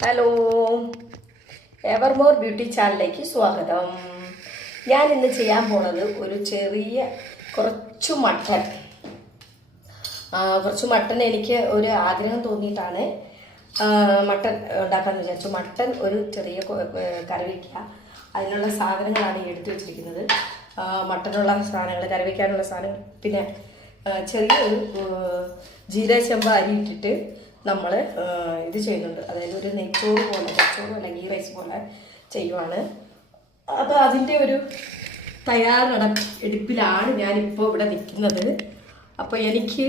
Hello evermore beauty ചാനലിലേക്ക് സ്വാഗതം. ഞാൻ ഇന്ന് ചെയ്യാൻ പോണത് ഒരു ചെറിയ കുറച്ചു മട്ടൻ. ആ, കുറച്ച് മട്ടൻ എനിക്ക് ഒരു ആഗ്രഹം തോന്നിയിട്ടാണ് മട്ടൺ ഉണ്ടാക്കാമെന്ന് വിചാരിച്ചു. മട്ടൻ ഒരു ചെറിയ കറി വയ്ക്കുക അതിനുള്ള സാധനങ്ങളാണ് എടുത്തു വെച്ചിരിക്കുന്നത്. മട്ടനുള്ള സാധനങ്ങൾ കറി വയ്ക്കാനുള്ള സാധനങ്ങൾ പിന്നെ ഏ, ജീരകശമ്പ അരി ഇട്ടിട്ട് നമ്മൾ ഇത് ചെയ്യുന്നുണ്ട്. അതായത് ഒരു നെയ്ച്ചോറ് പോലെ നെയ്ച്ചോറ് അല്ലെങ്കിൽ റൈസ് പോലെ ചെയ്യുവാണ്. അപ്പോൾ അതിന്റെ ഒരു തയ്യാറട എടുപ്പിലാണ് ഞാനിപ്പോൾ ഇവിടെ നിൽക്കുന്നത്. അപ്പോൾ എനിക്ക്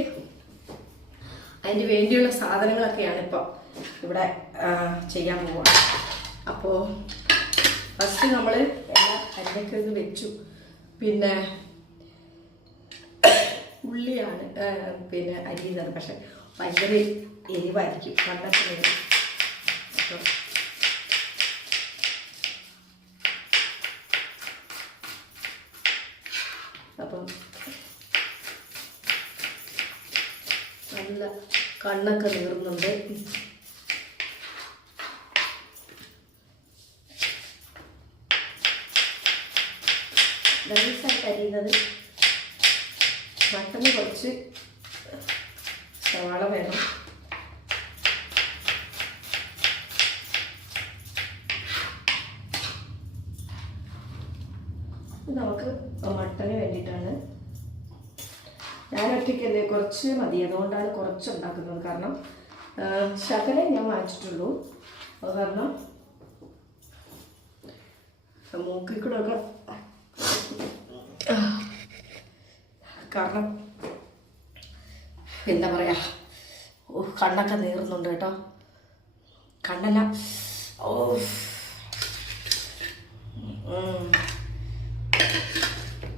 അതിന് വേണ്ടിയുള്ള സാധനങ്ങളൊക്കെയാണ് ഇപ്പോൾ ഇവിടെ ചെയ്യാൻ പോകുന്നത് അപ്പോൾ ഫസ്റ്റ് നമ്മൾ എല്ലാ അരിയൊക്കെ ഒന്ന് വെച്ചു. പിന്നെ ഉള്ളിയാണ് പിന്നെ പിന്നെ അരിയുന്നത് പക്ഷെ ഭയങ്കര എരിവായിരിക്കും. കണ്ണത്തിന് എരിവ്. അപ്പോൾ അപ്പം നല്ല കണ്ണൊക്കെ നീറുന്നുണ്ട്. നൈസായിട്ട് അരിയുന്നത് മട്ടന് കുറച്ച് സവാള വേണം നമുക്ക് മട്ടന് വേണ്ടിയിട്ടാണ്. ഞാൻ ഒറ്റയ്ക്കല്ലേ കുറച്ച് മതി. അതുകൊണ്ടാണ് കുറച്ച് ഉണ്ടാക്കുന്നത് കാരണം ശകല ഞാൻ വാങ്ങിച്ചിട്ടുള്ളൂ. അത് കാരണം മൂക്കിൽ കൂടെ കാരണം എന്താ പറയാ? ഓ കണ്ണൊക്കെ നീറുന്നുണ്ട് കേട്ടോ. കണ്ണല്ല. ഓ.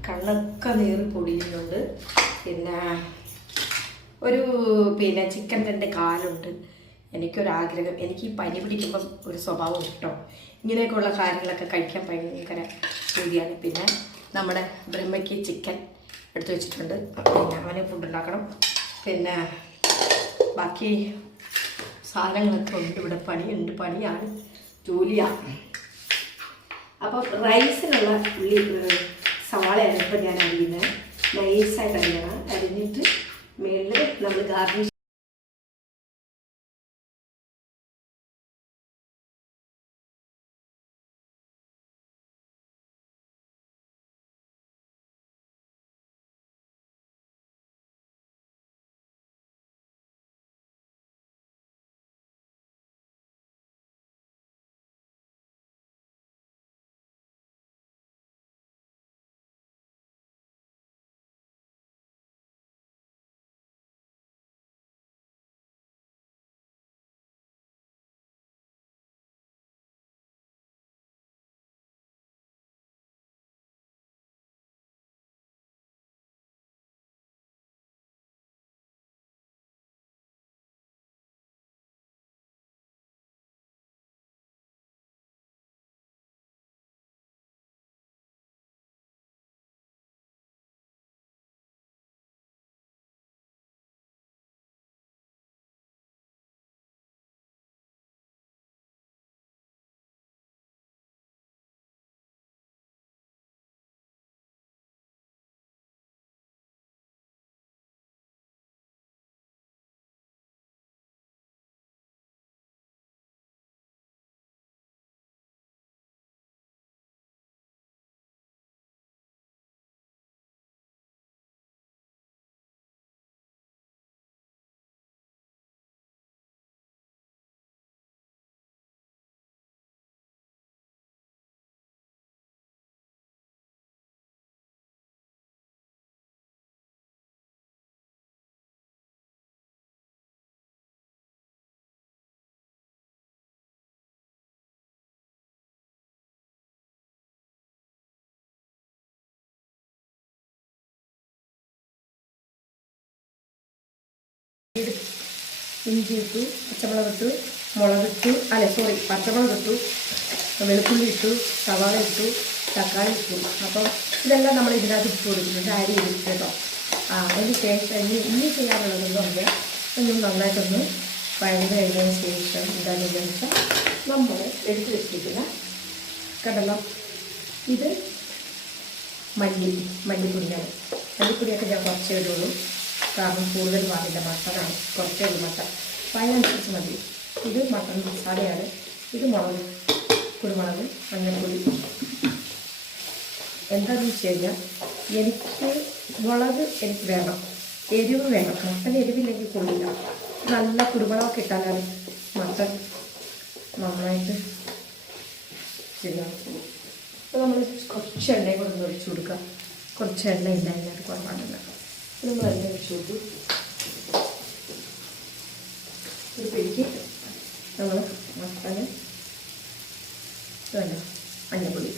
കണ്ണൊക്കെ നീറി പൊടിയുന്നുണ്ട്. പിന്നെ ഒരു പിന്നെ ചിക്കൻ തന്റെ കാലുണ്ട്. എനിക്കൊരാഗ്രഹം. എനിക്ക് ഈ പനി പിടിക്കുമ്പം ഒരു സ്വഭാവം കിട്ടും ഇങ്ങനെയൊക്കെയുള്ള കാര്യങ്ങളൊക്കെ കഴിക്കാൻ ഭയങ്കര രീതിയാണ് പിന്നെ നമ്മുടെ ബ്രഹ്മയ്ക്ക് ചിക്കൻ എടുത്തു വെച്ചിട്ടുണ്ട്. പിന്നെ അവന് ഫുഡ് ഉണ്ടാക്കണം പിന്നെ ബാക്കി സാധനങ്ങളൊക്കെ ഉണ്ട്. ഇവിടെ പണിയുണ്ട്. പണിയാണ്. ജോലിയാണ്. അപ്പോൾ റൈസിനുള്ള ഉള്ളി സവാള സവാളയാണ് ഇപ്പോൾ ഞാൻ അരിയുന്നത്. നൈസായിട്ട് അരിയണം. അരിഞ്ഞിട്ട് മേളിൽ നമ്മൾ ഗാർണിഷ് ഇഞ്ചി ഇട്ടു പച്ചമുളക് ഇട്ടു മുളക് ഇട്ടു അല്ല സോറി പച്ചമുളക് ഇട്ടു വെളുത്തുള്ളി ഇട്ടു സവാള ഇട്ടു തക്കാളി ഇട്ടു. അപ്പം ഇതെല്ലാം നമ്മൾ ഇതിനകത്ത് ഇട്ട് കൊടുക്കുന്നുണ്ട് അരി ഇട്ടു കേട്ടോ. ആ അതിന് ശേഷം ഇനി ഇനി ചെയ്യാനുള്ളതെന്ന് പറഞ്ഞാൽ ഒന്ന് നന്നായിട്ടൊന്ന് വഴന്ന് കഴിഞ്ഞതിന് ശേഷം എന്താണെന്ന് വെച്ചാൽ നമ്മൾ എടുത്ത് വെച്ചിരിക്കുന്ന കടല. ഇത് മല്ലി മല്ലിപ്പൊടിയാണ്. മല്ലിപ്പൊടിയൊക്കെ ഞാൻ കുറച്ചേ ഇടുള്ളൂ. കാരണം കൂടുതൽ പാടില്ല മട്ടനാണ്. കുറച്ചേ ഉള്ളൂ മട്ടൻ അപ്പോൾ അതിനനുസരിച്ച് മതി. ഇത് മട്ടൻ മസാലയാണ് ഇത് മുളക് കുരുമുളക് മഞ്ഞൾപ്പൊടി. എന്താണെന്ന് വെച്ച് കഴിഞ്ഞാൽ എനിക്ക് മുളക് എനിക്ക് വേണം. എരിവ് വേണം. മട്ടൻ എരിവില്ലെങ്കിൽ കൊള്ളില്ല നല്ല കുരുമുളകൊക്കെ ഇട്ടാലാണ് മട്ടൻ നന്നായിട്ട് ശരിയാക്കും അപ്പോൾ നമ്മൾ കുറച്ച് എണ്ണയും കൊണ്ട് ഒഴിച്ചു കൊടുക്കുക കുറച്ച് എണ്ണ ഇല്ല കുറവാണല്ലോ. അപ്പോൾ നമ്മൾ ഒഴിച്ചു കൊടുത്തു ഒരു പിടിക്ക് നമ്മൾ മസാല വേണ്ട മഞ്ഞപ്പൊടി.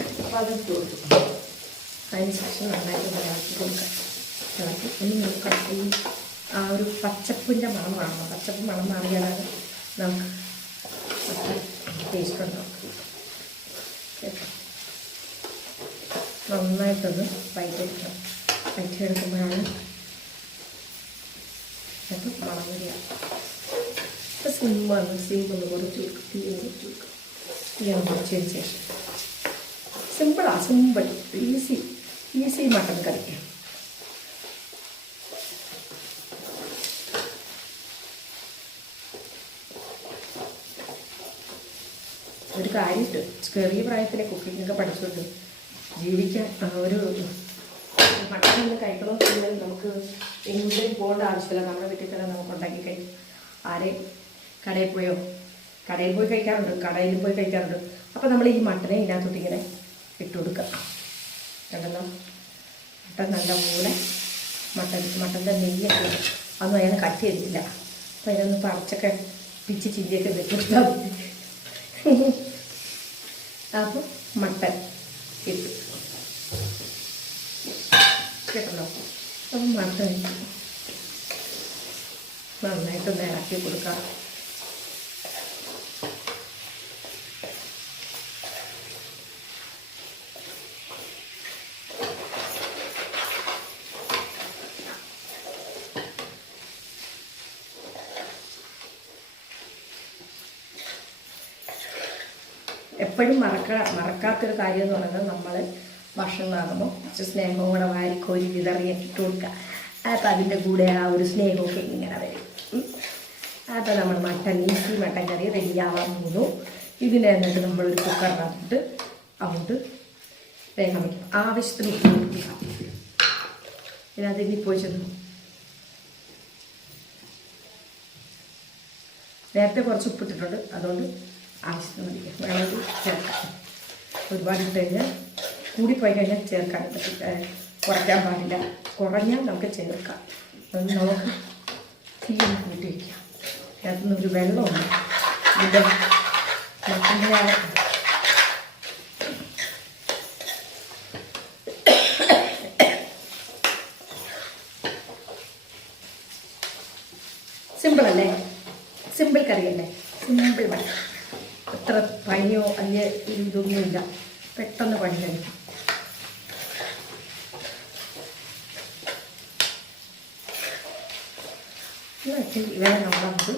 ഇട്ടു അപ്പോൾ അത് കൊടുത്തു അതിന് ശേഷം നന്നായിട്ട് ഇളക്കി കൊടുക്കാം. ഇളക്കി ഒന്ന് നോക്കണം ഈ ആ ഒരു പച്ചപ്പിന്റെ മണം കാണണം. പച്ചപ്പ് മണം മാറിയാലാണ് നമുക്ക് ടേസ്റ്റ് ഉണ്ടാവും കേട്ടോ നന്നായിട്ടൊന്ന് വയറ്റെടുക്കണം വയറ്റെടുക്കുമ്പോഴാണ് അത് മണം വരിക അപ്പം സിമ്മാണ് സിം ഒന്ന് കുറച്ച് കൊടുക്കും തീ കുറച്ച് കൊടുക്കും തീയാണ് കുറച്ചതിന് ശേഷം സിമ്പിളാ സിമ്പിൾ ഈസി ഈസി മട്ടൻ കറി ഒരു കാര്യമുണ്ട്. ചെറിയ പ്രായത്തിലെ കുക്കിങ്ങൊക്കെ പഠിച്ചുകൊണ്ട് ജീവിക്കാൻ ഒരു ഒന്ന് കഴിക്കണമെന്നുണ്ടെങ്കിൽ നമുക്ക് എങ്ങോട്ടും പോകേണ്ട ആവശ്യമില്ല. നമ്മുടെ വീട്ടിൽ തന്നെ നമുക്ക് ഉണ്ടാക്കി കഴിക്കും. ആരെയും കടയിൽ പോയോ? കടയിൽ പോയി കഴിക്കാറുണ്ട്. കടയിൽ പോയി കഴിക്കാറുണ്ട്. അപ്പോൾ നമ്മൾ ഈ മട്ടനെ ഇതിനകത്തോട്ട് ഇങ്ങനെ ഇട്ട് കൊടുക്കുക. കണ്ടല്ലോ? മട്ടൻ നല്ലപോലെ മട്ടൻ മട്ടന്റെ ഉണ്ട്. അതൊന്നും അയാൾ കട്ട് ചെയ്തിട്ടില്ല അപ്പോൾ അതിനൊന്ന് പറിച്ചൊക്കെ പിച്ച് ചില്ലിയൊക്കെ വെച്ചിട്ടാൽ അപ്പം മട്ടൻ ഇട്ടു കേട്ടല്ലോ? അപ്പം മട്ടൻ ഇട്ടു നന്നായിട്ടൊന്ന് ഇളക്കി കൊടുക്കാം. എപ്പോഴും മറക്ക മറക്കാത്തൊരു കാര്യം എന്ന് പറയുന്നത് നമ്മൾ ഭക്ഷണമാകുമ്പോൾ കുറച്ച് സ്നേഹവും കൂടെ വാരിക്കോരി വിതറിയൊക്കെ ഇട്ട് കൊടുക്കുക. അപ്പം അതിന്റെ കൂടെ ആ ഒരു സ്നേഹമൊക്കെ ഇങ്ങനെ വരും. അപ്പം നമ്മൾ മട്ടൻ ഈസി മട്ടൻ കറി റെഡിയാവാൻ പോകുന്നു. ഇതിനെ എന്നിട്ട് നമ്മളൊരു കുക്കറിനകത്തിട്ട് അങ്ങോട്ട് വേഗം വയ്ക്കും ആവശ്യത്തിന് ഉപ്പ് കൊടുക്കുക ഇതിനകത്ത് ഇനി പോയി ചെന്നു നേരത്തെ കുറച്ച് ഉപ്പിട്ടിട്ടുണ്ട് അതുകൊണ്ട് ആവശ്യത്തിന് മതി. വേണമെങ്കിൽ ചേർക്കാം. ഒരുപാട് ഇട്ട് കഴിഞ്ഞാൽ കൂടിപ്പോയി കഴിഞ്ഞാൽ ചേർക്കാൻ കുറയ്ക്കാൻ പാടില്ല. കുറഞ്ഞാൽ നമുക്ക് ചേർക്കാം. അത് നമുക്ക് തീ കൂട്ടി വയ്ക്കാം അതിനകത്തുനിന്ന് ഒരു വെള്ളമുണ്ട് സിമ്പിളല്ലേ സിമ്പിൾ അല്ലേ? സിമ്പിൾ കറിയല്ലേ സിമ്പിൾ പണി അത്ര പണിയോ അല്ലെ ഇതൊന്നുമില്ല. പെട്ടെന്ന് പണി കഴിയും ഇവരെ നമ്മളത്